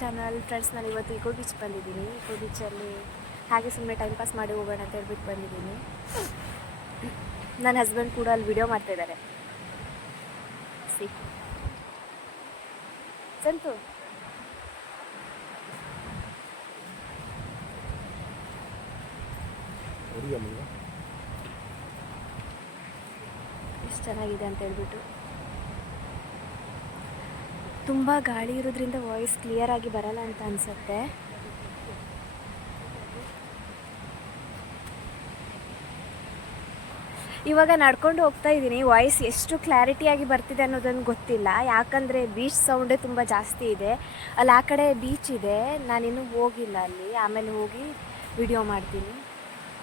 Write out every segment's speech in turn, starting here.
Channel. Friends, ನಾನು ಇವತ್ತು eco beach ಬಂದಿದ್ದೀನಿ. ಇಕೋ ಬೀಚಲ್ಲಿ ಹಾಗೆ ಸುಮ್ಮನೆ ಟೈಮ್ ಪಾಸ್ ಮಾಡಿ ಹೋಗೋಣ ಅಂತ ಹೇಳ್ಬಿಟ್ಟು ಬಂದಿದ್ದೀನಿ. ನನ್ನ ಹಸ್ಬೆಂಡ್ ಕೂಡ ಅಲ್ಲಿ ವಿಡಿಯೋ ಮಾಡ್ತಾಯಿದ್ದಾರೆ. ಸಂತು ಎಷ್ಟು ಚೆನ್ನಾಗಿದೆ ಅಂತ ಹೇಳ್ಬಿಟ್ಟು. ತುಂಬ ಗಾಳಿ ಇರೋದ್ರಿಂದ ವಾಯ್ಸ್ ಕ್ಲಿಯರ್ ಆಗಿ ಬರಲ್ಲ ಅಂತ ಅನಿಸುತ್ತೆ. ಇವಾಗ ನಡ್ಕೊಂಡು ಹೋಗ್ತಾ ಇದ್ದೀನಿ. ವಾಯ್ಸ್ ಎಷ್ಟು ಕ್ಲಾರಿಟಿಯಾಗಿ ಬರ್ತಿದೆ ಅನ್ನೋದನ್ನು ಗೊತ್ತಿಲ್ಲ, ಯಾಕಂದರೆ ಬೀಚ್ ಸೌಂಡೇ ತುಂಬ ಜಾಸ್ತಿ ಇದೆ. ಅಲ್ಲಿ ಆ ಕಡೆ ಬೀಚ್ ಇದೆ, ನಾನಿನ್ನೂ ಹೋಗಿಲ್ಲ ಅಲ್ಲಿ. ಆಮೇಲೆ ಹೋಗಿ ವಿಡಿಯೋ ಮಾಡ್ತೀನಿ.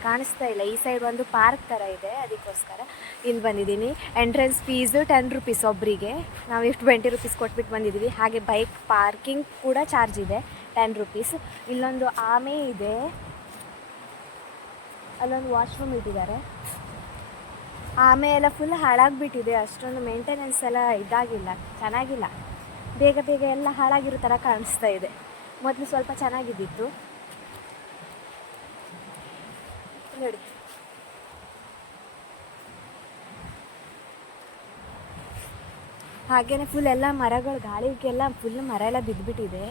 ಕಾಣಿಸ್ತಾ ಇಲ್ಲ. ಈ ಸೈಡ್ ಒಂದು ಪಾರ್ಕ್ ಥರ ಇದೆ, ಅದಕ್ಕೋಸ್ಕರ ಇಲ್ಲಿ ಬಂದಿದ್ದೀನಿ. ಎಂಟ್ರೆನ್ಸ್ ಫೀಸು 10 ರೂಪೀಸ್ ಒಬ್ಬರಿಗೆ. ನಾವು ಎಷ್ಟು 20 ರೂಪೀಸ್ ಕೊಟ್ಬಿಟ್ಟು ಬಂದಿದ್ದೀವಿ. ಹಾಗೆ ಬೈಕ್ ಪಾರ್ಕಿಂಗ್ ಕೂಡ ಚಾರ್ಜ್ ಇದೆ 10 ರೂಪೀಸ್. ಇಲ್ಲೊಂದು ಆಮೆ ಇದೆ, ಅಲ್ಲೊಂದು ವಾಶ್ರೂಮ್ ಇಟ್ಟಿದ್ದಾರೆ. ಆಮೆ ಎಲ್ಲ ಫುಲ್ ಹಾಳಾಗಿಬಿಟ್ಟಿದೆ, ಅಷ್ಟೊಂದು ಮೇಂಟೆನೆನ್ಸ್ ಎಲ್ಲ ಇದಾಗಿಲ್ಲ, ಚೆನ್ನಾಗಿಲ್ಲ. ಬೇಗ ಬೇಗ ಎಲ್ಲ ಹಾಳಾಗಿರೋ ಥರ ಕಾಣಿಸ್ತಾ ಇದೆ. ಮೊದಲು ಸ್ವಲ್ಪ ಚೆನ್ನಾಗಿದ್ದಿತ್ತು ನೋಡಿ. ಹಾಗೇನೆ ಫುಲ್ ಎಲ್ಲ ಮರಗಳು, ಗಾಳಿಗೆಲ್ಲ ಫುಲ್ ಮರ ಎಲ್ಲ ಬಿದ್ದುಬಿಟ್ಟಿದೆ.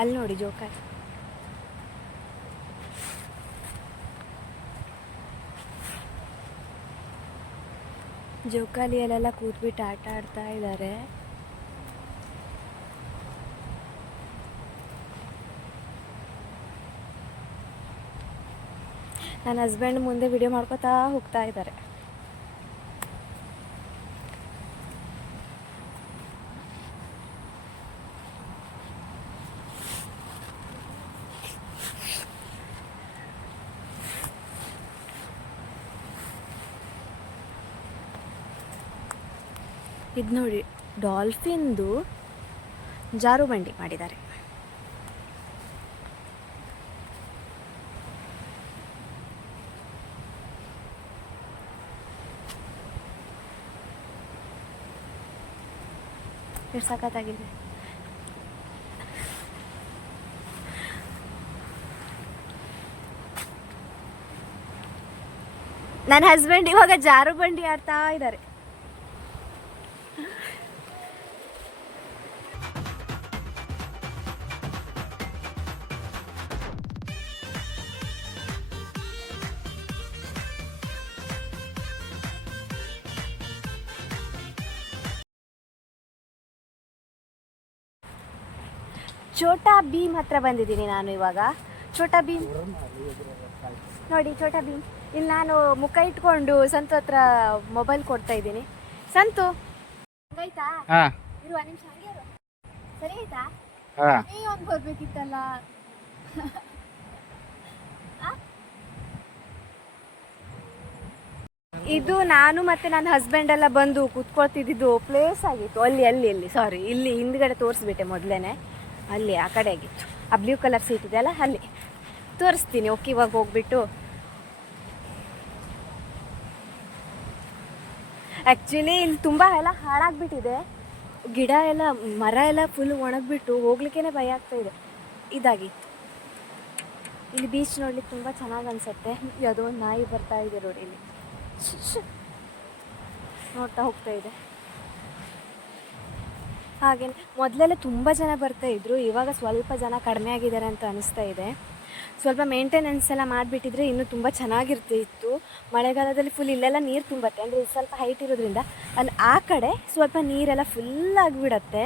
ಅಲ್ಲಿ ನೋಡಿ ಜೋಕಾಲಿ. ಜೋಕಾಲಿಯಲ್ಲೆಲ್ಲ ಕೂತ್ಬಿಟ್ಟು ಆಟ ಆಡ್ತಾ ಇದ್ದಾರೆ. ನನ್ನ ಹಸ್ಬೆಂಡ್ ಮುಂದೆ ವಿಡಿಯೋ ಮಾಡ್ಕೋತಾ ಹೋಗ್ತಾ ಇದ್ದಾರೆ. ಇದು ನೋಡಿ, ಡಾಲ್ಫಿನ್ದು ಜಾರು ಬಂಡಿ ಮಾಡಿದ್ದಾರೆ. ಎಷ್ಟು ಸಖತ್ತಾಗಿದೆ. ನನ್ನ ಹಸ್ಬೆಂಡ್ ಇವಾಗ ಜಾರು ಬಂಡಿ ಆಡ್ತಾ ಇದ್ದಾರೆ. ಛೋಟಾ ಭೀಮ್ ಹತ್ರ ಬಂದಿದ್ದೀನಿ ನಾನು ಇವಾಗ. ಛೋಟಾ ಭೀಮ್ ನೋಡಿ, ಛೋಟಾ ಭೀಮ್. ಇಲ್ಲಿ ನಾನು ಮುಖ ಇಟ್ಕೊಂಡು ಸಂತು ಹತ್ರ ಮೊಬೈಲ್ ಕೊಡ್ತಾ ಇದ್ದೀನಿ. ಸಂತು ಹಂಗಾಯ್ತಾ? ಇರುವ ನಿಮಿಷ ಹಂಗೆ ಇರು. ಸರಿ ಆಯ್ತಾ? ಒಂದು ಬರ್ಬೇಕಿತ್ತಲ್ಲ. ಇದು ನಾನು ಮತ್ತು ನನ್ನ ಹಸ್ಬೆಂಡ್ ಎಲ್ಲ ಬಂದು ಕೂತ್ಕೊಳ್ತಿದ್ದು ಪ್ಲೇಸ್ ಆಗಿತ್ತು. ಅಲ್ಲಿ ಸಾರಿ, ಇಲ್ಲಿ ಹಿಂದ್ಗಡೆ ತೋರಿಸ್ಬಿಟ್ಟೆ ಮೊದಲೇ. ಅಲ್ಲಿ ಆ ಕಡೆ ಆಗಿತ್ತು. ಆ ಬ್ಲೂ ಕಲರ್ ಸೀಟ್ ಇದೆ ಅಲ್ಲ, ಅಲ್ಲಿ ತೋರಿಸ್ತೀನಿ. ಓಕೆ, ಇವಾಗ ಹೋಗ್ಬಿಟ್ಟು. ಆ್ಯಕ್ಚುಲಿ ಇಲ್ಲಿ ತುಂಬ ಎಲ್ಲ ಹಾಳಾಗಿಬಿಟ್ಟಿದೆ. ಗಿಡ ಎಲ್ಲ, ಮರ ಎಲ್ಲ ಫುಲ್ ಒಣಗಿಬಿಟ್ಟು ಹೋಗ್ಲಿಕ್ಕೇ ಭಯ ಆಗ್ತಾಯಿದೆ. ಇದಾಗಿತ್ತು. ಇಲ್ಲಿ ಬೀಚ್ ನೋಡ್ಲಿಕ್ಕೆ ತುಂಬ ಚೆನ್ನಾಗಿ ಅನಿಸುತ್ತೆ. ಯಾವುದೋ ಒಂದು ನಾಯಿ ಬರ್ತಾ ಇದೆ ನೋಡಿ, ಇಲ್ಲಿ ನೋಡ್ತಾ ಹೋಗ್ತಾ ಇದೆ. ಹಾಗೆ ಮೊದಲೆಲ್ಲ ತುಂಬ ಜನ ಬರ್ತಾಯಿದ್ರು, ಇವಾಗ ಸ್ವಲ್ಪ ಜನ ಕಡಿಮೆ ಆಗಿದ್ದಾರೆ ಅಂತ ಅನಿಸ್ತಾ ಇದೆ. ಸ್ವಲ್ಪ ಮೇಂಟೆನೆನ್ಸ್ ಎಲ್ಲ ಮಾಡಿಬಿಟ್ಟಿದ್ರೆ ಇನ್ನೂ ತುಂಬ ಚೆನ್ನಾಗಿರ್ತಿತ್ತು. ಮಳೆಗಾಲದಲ್ಲಿ ಫುಲ್ ಇಲ್ಲೆಲ್ಲ ನೀರು ತುಂಬತ್ತೆ, ಅಂದರೆ ಇದು ಸ್ವಲ್ಪ ಹೈಟ್ ಇರೋದ್ರಿಂದ ಅಲ್ಲಿ ಆ ಕಡೆ ಸ್ವಲ್ಪ ನೀರೆಲ್ಲ ಫುಲ್ ಆಗಿಬಿಡತ್ತೆ.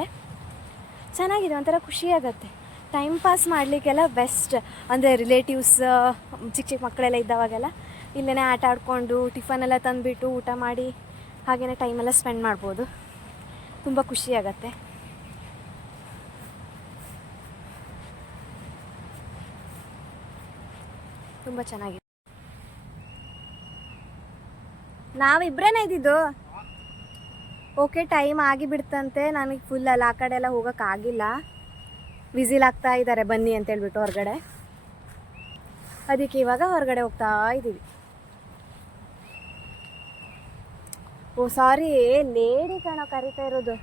ಚೆನ್ನಾಗಿದೆ, ಒಂಥರ ಖುಷಿಯಾಗತ್ತೆ. ಟೈಮ್ ಪಾಸ್ ಮಾಡಲಿಕ್ಕೆಲ್ಲ ಬೆಸ್ಟ್. ಅಂದರೆ ರಿಲೇಟಿವ್ಸ್, ಚಿಕ್ಕ ಚಿಕ್ಕ ಮಕ್ಕಳೆಲ್ಲ ಇದ್ದಾವಾಗೆಲ್ಲ ಇಲ್ಲೇ ಆಟ ಆಡಿಕೊಂಡು ಟಿಫನೆಲ್ಲ ತಂದುಬಿಟ್ಟು ಊಟ ಮಾಡಿ ಹಾಗೆಯೇ ಟೈಮೆಲ್ಲ ಸ್ಪೆಂಡ್ ಮಾಡ್ಬೋದು. ತುಂಬ ಖುಷಿಯಾಗತ್ತೆ. ತುಂಬ ಚೆನ್ನಾಗಿದೆ. ನಾವಿಬ್ಬರೇನೇ ಇದ್ದಿದ್ದು. ಓಕೆ, ಟೈಮ್ ಆಗಿಬಿಡ್ತಂತೆ. ನನಗೆ ಫುಲ್ ಅಲ್ಲ ಆ ಕಡೆ ಎಲ್ಲ ಹೋಗೋಕ್ಕಾಗಿಲ್ಲ. ವಿಸಿಲ್ ಆಗ್ತಾ ಇದ್ದಾರೆ ಬನ್ನಿ ಅಂತೇಳ್ಬಿಟ್ಟು ಹೊರಗಡೆ. ಅದಕ್ಕೆ ಇವಾಗ ಹೊರಗಡೆ ಹೋಗ್ತಾ ಇದ್ದೀವಿ. ಓ ಸಾರಿ, ಲೇಡಿ ಕಣೋ ಕರಿತಾ ಇರೋದು.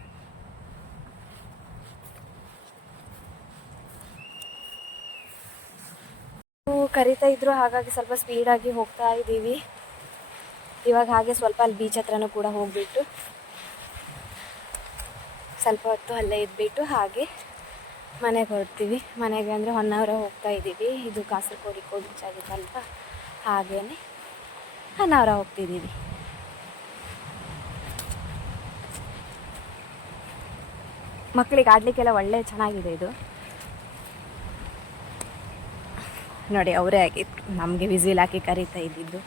ಕರಿತಾ ಇದ್ರು, ಹಾಗಾಗಿ ಸ್ವಲ್ಪ ಸ್ಪೀಡಾಗಿ ಹೋಗ್ತಾ ಇದ್ದೀವಿ. ಇವಾಗ ಹಾಗೆ ಸ್ವಲ್ಪ ಅಲ್ಲಿ ಬೀಚ್ ಹತ್ರನೂ ಕೂಡ ಹೋಗಿಬಿಟ್ಟು ಸ್ವಲ್ಪ ಹೊತ್ತು ಅಲ್ಲೇ ಇದ್ಬಿಟ್ಟು ಹಾಗೆ ಮನೆಗೆ ಹೊರಡ್ತೀವಿ. ಮನೆಗೆ ಅಂದರೆ ಹೊನ್ನಾವರ ಹೋಗ್ತಾ ಇದ್ದೀವಿ. ಇದು ಕಾಸರಗೋಡು ಇಕೋ ಬೀಚ್ ಆಗಿತ್ತಲ್ವ, ಹಾಗೇ ಹೊನ್ನಾವರ ಹೋಗ್ತಿದ್ದೀವಿ. ಮಕ್ಕಳಿಗೆ ಆಡಲಿಕ್ಕೆಲ್ಲ ಒಳ್ಳೆ ಚೆನ್ನಾಗಿದೆ ಇದು. ನೋಡಿ, ಅವರೇ ಆಗಿತ್ತು ನಮಗೆ ವಿಸಿಲ್ ಹಾಕಿ ಕರೀತಾ ಇದ್ದಿದ್ದು.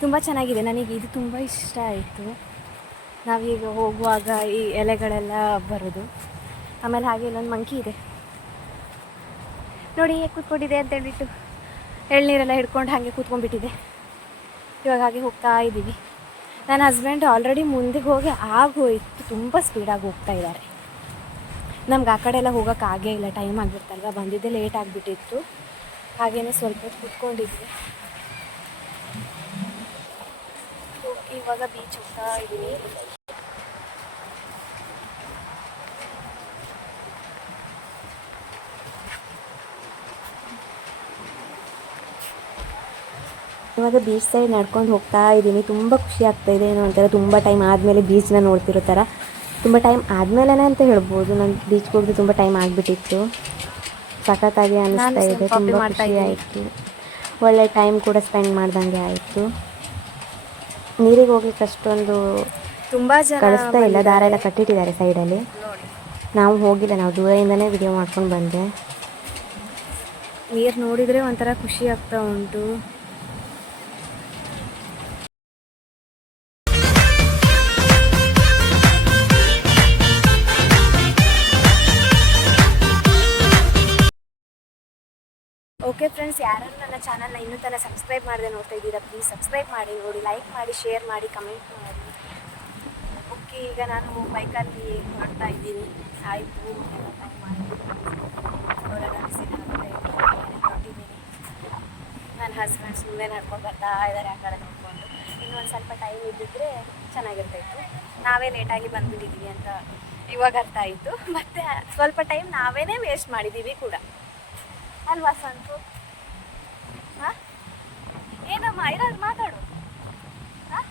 ತುಂಬ ಚೆನ್ನಾಗಿದೆ, ನನಗೆ ಇದು ತುಂಬ ಇಷ್ಟ ಆಯಿತು. ನಾವೀಗ ಹೋಗುವಾಗ ಈ ಎಲೆಗಳೆಲ್ಲ ಬರೋದು. ಆಮೇಲೆ ಹಾಗೆ ಇಲ್ಲೊಂದು ಮಂಕಿ ಇದೆ ನೋಡಿ, ಕೂತ್ಕೊಂಡಿದೆ ಅಂತ ಹೇಳ್ಬಿಟ್ಟು ಎಳ್ನೀರೆಲ್ಲ ಹಿಡ್ಕೊಂಡು ಹಾಗೆ ಕೂತ್ಕೊಂಡ್ಬಿಟ್ಟಿದೆ. ಇವಾಗ ಹಾಗೆ ಹೋಗ್ತಾ ಇದ್ದೀವಿ. ನನ್ನ ಹಸ್ಬೆಂಡ್ ಆಲ್ರೆಡಿ ಮುಂದೆಗೆ ಹೋಗಿ ಆಗೋಯ್ತು, ತುಂಬ ಸ್ಪೀಡಾಗಿ ಹೋಗ್ತಾ ಇದ್ದಾರೆ. ನಮ್ಗೆ ಆ ಕಡೆ ಎಲ್ಲ ಹೋಗೋಕ್ಕಾಗೇ ಇಲ್ಲ, ಟೈಮ್ ಆಗಿಬಿಡ್ತಲ್ವ, ಬಂದಿದ್ದೆ ಲೇಟ್ ಆಗಿಬಿಟ್ಟಿತ್ತು. ಹಾಗೇ ಸ್ವಲ್ಪ ಹೊತ್ತು ಕೂತ್ಕೊಂಡಿದ್ವಿ. ಇವಾಗ ಬೀಚ್ ಹೋಗ್ತಾ ಇದ್ದೀವಿ. ಇವಾಗ ಬೀಚ್ ಸೈಡ್ ನಡ್ಕೊಂಡು ಹೋಗ್ತಾ ಇದ್ದೀನಿ. ತುಂಬ ಖುಷಿ ಆಗ್ತಾಯಿದೆ. ಏನೋ ಒಂಥರ ತುಂಬ ಟೈಮ್ ಆದಮೇಲೆ ಬೀಚನ್ನ ನೋಡ್ತಿರೋ ಥರ. ತುಂಬ ಟೈಮ್ ಆದಮೇಲೆ ಅಂತ ಹೇಳ್ಬೋದು. ನಾನು ಬೀಚ್ಗೆ ಹೋಗಿ ತುಂಬ ಟೈಮ್ ಆಗಿಬಿಟ್ಟಿತ್ತು. ಸಖತ್ತಾಗಿ ಅನ್ನಿಸ್ತಾ ಇದೆ, ತುಂಬ ಖುಷಿ ಆಯಿತು. ಒಳ್ಳೆ ಟೈಮ್ ಕೂಡ ಸ್ಪೆಂಡ್ ಮಾಡ್ದಂಗೆ ಆಯಿತು. ನೀರಿಗೆ ಹೋಗ್ಲಿಕ್ಕೆ ಅಷ್ಟೊಂದು ತುಂಬ ಕಳಿಸ್ತಾ ಇಲ್ಲ, ದಾರ ಎಲ್ಲ ಕಟ್ಟಿಟ್ಟಿದ್ದಾರೆ ಸೈಡಲ್ಲಿ. ನಾವು ಹೋಗಿಲ್ಲ, ನಾವು ದೂರದಿಂದನೇ ವಿಡಿಯೋ ಮಾಡ್ಕೊಂಡು ಬಂದೆ. ನೀರು ನೋಡಿದರೆ ಒಂಥರ ಖುಷಿ ಆಗ್ತಾ ಉಂಟು. ಓಕೆ ಫ್ರೆಂಡ್ಸ್, ಯಾರು ನನ್ನ ಚಾನಲ್ನ ಇನ್ನೂ ತನಕ ಸಬ್ಸ್ಕ್ರೈಬ್ ಮಾಡದೆ ನೋಡ್ತಾ ಇದ್ದೀರಾ, ಪ್ಲೀಸ್ ಸಬ್ಸ್ಕ್ರೈಬ್ ಮಾಡಿ, ನೋಡಿ, ಲೈಕ್ ಮಾಡಿ, ಶೇರ್ ಮಾಡಿ, ಕಮೆಂಟ್ ಮಾಡಿ. ಓಕೆ, ಈಗ ನಾನು ಬೈಕಲ್ಲಿ ಹೊರಡ್ತಾ ಇದ್ದೀನಿ. ಆಯಿತು, ಟೈಮ್ ಆಯಿತು, ಹೊರಟಿದ್ದೀನಿ. ನನ್ನ ಹಸ್ಬೆಂಡ್ ಸುಮ್ಮನೆ ನಡ್ಕೊಂಡು ಬರ್ತಾ ಇದ್ದಾರೆ ಆ ಕಡೆ ನೋಡಿಕೊಂಡು. ಇನ್ನೊಂದು ಸ್ವಲ್ಪ ಟೈಮ್ ಇದ್ದಿದ್ರೆ ಚೆನ್ನಾಗಿರ್ತಾಯಿತ್ತು. ನಾವೇ ಲೇಟಾಗಿ ಬಂದುಬಿಟ್ಟಿದ್ದೀವಿ ಅಂತ ಇವಾಗ ಅರ್ಥ ಆಯಿತು. ಮತ್ತು ಸ್ವಲ್ಪ ಟೈಮ್ ನಾವೇ ವೇಸ್ಟ್ ಮಾಡಿದ್ದೀವಿ ಕೂಡ ಅಲ್ವಾ ಸಂತು? ಹಾಂ, ಏನಮ್ಮ ಇರೋದು ಮಾತಾಡು. ಹಾಂ,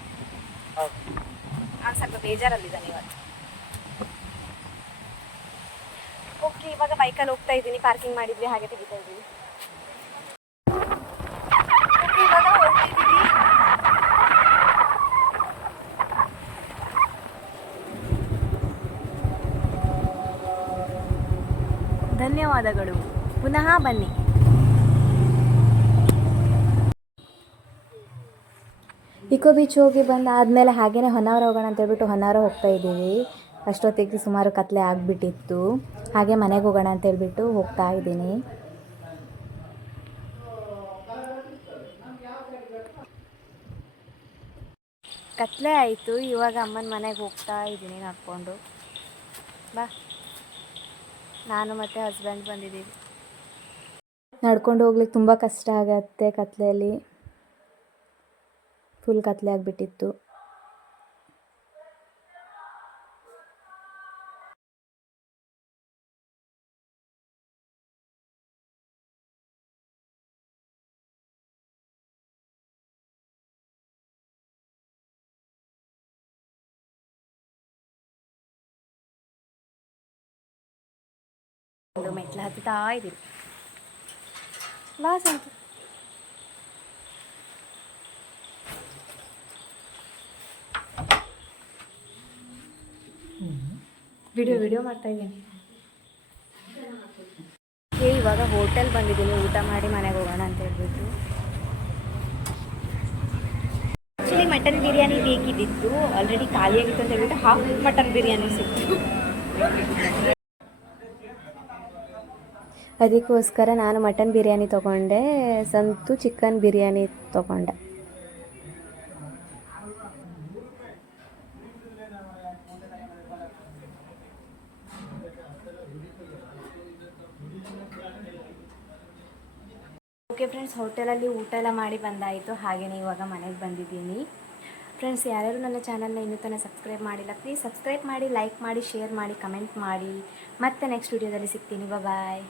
ಅವ್ನು ಸ್ವಲ್ಪ ಬೇಜಾರಲ್ಲಿದ್ದಾನೆ ಇವತ್ತು. ಓಕೆ, ಇವಾಗ ಬೈಕಲ್ಲಿ ಹೋಗ್ತಾ ಇದ್ದೀನಿ. ಪಾರ್ಕಿಂಗ್ ಮಾಡಿದ್ವಿ, ಹಾಗೆ ತೆಗಿತಾ ಇದ್ದೀವಿ. ಇವಾಗ ಹೋಗ್ತಿದ್ದೀವಿ. ಧನ್ಯವಾದಗಳು, ಪುನಃ ಬನ್ನಿ. ಇಕೋ ಬೀಚ್ ಹೋಗಿ ಬಂದಾದಮೇಲೆ ಹಾಗೇ ಹೊನ್ನಾವರ ಹೋಗೋಣ ಅಂತ ಹೇಳ್ಬಿಟ್ಟು ಹೊನ್ನಾವರ ಹೋಗ್ತಾ ಇದ್ದೀವಿ. ಅಷ್ಟೊತ್ತಿಗೆ ಸುಮಾರು ಕತ್ಲೆ ಆಗಿಬಿಟ್ಟಿತ್ತು. ಹಾಗೆ ಮನೆಗೆ ಹೋಗೋಣ ಅಂತ ಹೇಳ್ಬಿಟ್ಟು ಹೋಗ್ತಾ ಇದ್ದೀನಿ. ಕತ್ಲೆ ಆಯಿತು. ಇವಾಗ ಅಮ್ಮನ ಮನೆಗೆ ಹೋಗ್ತಾ ಇದ್ದೀನಿ ನಡ್ಕೊಂಡು. ಬಾ, ನಾನು ಮತ್ತು ಹಸ್ಬೆಂಡ್ ಬಂದಿದ್ದೀವಿ. ನಡ್ಕೊಂಡು ಹೋಗ್ಲಿಕ್ಕೆ ತುಂಬ ಕಷ್ಟ ಆಗತ್ತೆ, ಕತ್ಲೆಯಲ್ಲಿ ಫುಲ್ ಕತ್ಲೆ ಆಗಿಬಿಟ್ಟಿತ್ತು. ಮೆಟ್ಲು ಹತ್ತುತ್ತಾ ಇದ್ದೀವಿ. ಬಾ ಸಂತು. ವಿಡಿಯೋ ಮಾಡ್ತಾ ಇದ್ದೀನಿ. ಇವಾಗ ಹೋಟೆಲ್ ಬಂದಿದ್ದೀನಿ, ಊಟ ಮಾಡಿ ಮನೆಗೆ ಹೋಗೋಣ ಅಂತ ಹೇಳ್ಬಿಟ್ಟು. ಆ್ಯಕ್ಚುಲಿ ಮಟನ್ ಬಿರಿಯಾನಿ ಬೇಕಿದ್ದಿತ್ತು, ಆಲ್ರೆಡಿ ಖಾಲಿಯಾಗಿತ್ತು ಅಂತ ಹೇಳ್ಬಿಟ್ಟು ಹಾಫ್ ಮಟನ್ ಬಿರಿಯಾನಿ ಸಿಕ್ತು. ಅದಕ್ಕೋಸ್ಕರ ನಾನು ಮಟನ್ ಬಿರಿಯಾನಿ ತೊಗೊಂಡೆ, ಸಂತು ಚಿಕನ್ ಬಿರಿಯಾನಿ ತೊಗೊಂಡೆ. ಓಕೆ ಫ್ರೆಂಡ್ಸ್, ಹೋಟೆಲಲ್ಲಿ ಊಟ ಎಲ್ಲ ಮಾಡಿ ಬಂದಾಯಿತು. ಹಾಗೆಯೇ ಇವಾಗ ಮನೆಗೆ ಬಂದಿದ್ದೀನಿ. ಫ್ರೆಂಡ್ಸ್, ಯಾರ್ಯಾರು ನನ್ನ ಚಾನಲ್ನ ಇನ್ನೂ ತನಕ ಸಬ್ಸ್ಕ್ರೈಬ್ ಮಾಡಿಲ್ಲ, ಪ್ಲೀಸ್ ಸಬ್ಸ್ಕ್ರೈಬ್ ಮಾಡಿ, ಲೈಕ್ ಮಾಡಿ, ಶೇರ್ ಮಾಡಿ, ಕಮೆಂಟ್ ಮಾಡಿ. ಮತ್ತೆ ನೆಕ್ಸ್ಟ್ ವಿಡಿಯೋದಲ್ಲಿ ಸಿಗ್ತೀನಿ. ಬಾಯ್.